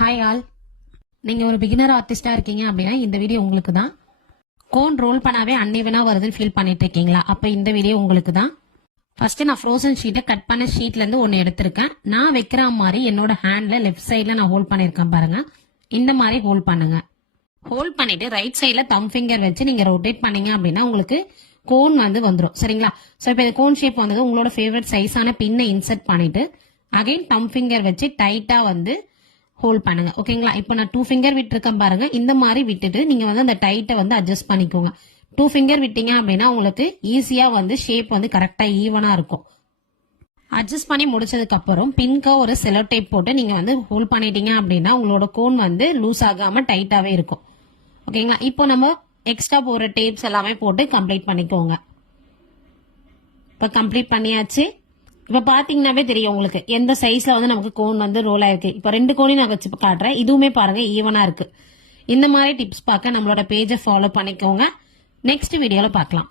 Hi all, நீங்க ஒரு beginner ஆர்டிஸ்டா இருக்கீங்க அப்படின்னா இந்த வீடியோ உங்களுக்கு தான். கோன் ரோல் பண்ணாவே அன்இவனா வருதுன்னு ஃபீல் பண்ணிட்டு இருக்கீங்களா? அப்ப இந்த வீடியோ உங்களுக்கு தான். ஃபர்ஸ்ட் நான் ஃப்ரோசன் ஷீட்டை கட் பண்ண ஷீட்ல இருந்து ஒன்னு எடுத்திருக்கேன். நான் வைக்கிற மாதிரி என்னோட ஹேண்ட்ல லெஃப்ட் சைட்ல நான் ஹோல்ட் பண்ணிருக்கேன் பாருங்க. இந்த மாதிரி ஹோல்ட் பண்ணுங்க. ஹோல்ட் பண்ணிட்டு ரைட் சைட்ல தம் ஃபிங்கர் வச்சு நீங்க ரொட்டேட் பண்ணீங்க அப்படின்னா உங்களுக்கு கோன் வந்துரும். சரிங்களா? சோ இப்போ இந்த கோன் ஷேப் வந்தது உங்களோட ஃபேவரட் சைஸான பின்னை இன்சர்ட் பண்ணிட்டு அகைன் தம் ஃபிங்கர் வச்சு டைட்டா ஹோல்ட் பண்ணுங்க. ஓகேங்களா? இப்போ நான் 2 ஃபிங்கர் விட்டுருக்கேன் பாருங்க. இந்த மாதிரி விட்டுட்டு நீங்க அந்த டைட்டை அட்ஜஸ்ட் பண்ணிக்கோங்க. 2 ஃபிங்கர் விட்டீங்க அப்படின்னா உங்களுக்கு ஈஸியா ஷேப் கரெக்டா ஈவனா இருக்கும். அட்ஜஸ்ட் பண்ணி முடிச்சதுக்கு அப்புறம் பின்க ஒரு செலோ டேப் போட்டு நீங்க ஹோல்ட் பண்ணிட்டீங்க அப்படின்னா உங்களோட கோன் லூஸ் ஆகாம டைட்டாவே இருக்கும். ஓகேங்களா? இப்போ நம்ம எக்ஸ்ட்ரா போற டேப்ஸ் எல்லாமே போட்டு கம்ப்ளீட் பண்ணிக்கோங்க. இப்ப கம்ப்ளீட் பண்ணியாச்சு. இப்ப பாத்தீங்கன்னாவே தெரியும் உங்களுக்கு எந்த சைஸ்ல நமக்கு கோன் ரோல் ஆயிருக்கு. இப்ப 2 கோனையும் நான் வச்சு காட்டுறேன். இதுவுமே பாருங்க ஈவனா இருக்கு. இந்த மாதிரி டிப்ஸ் பார்க்க நம்மளோட பேஜை ஃபாலோ பண்ணிக்கோங்க. நெக்ஸ்ட் வீடியோல பார்க்கலாம்.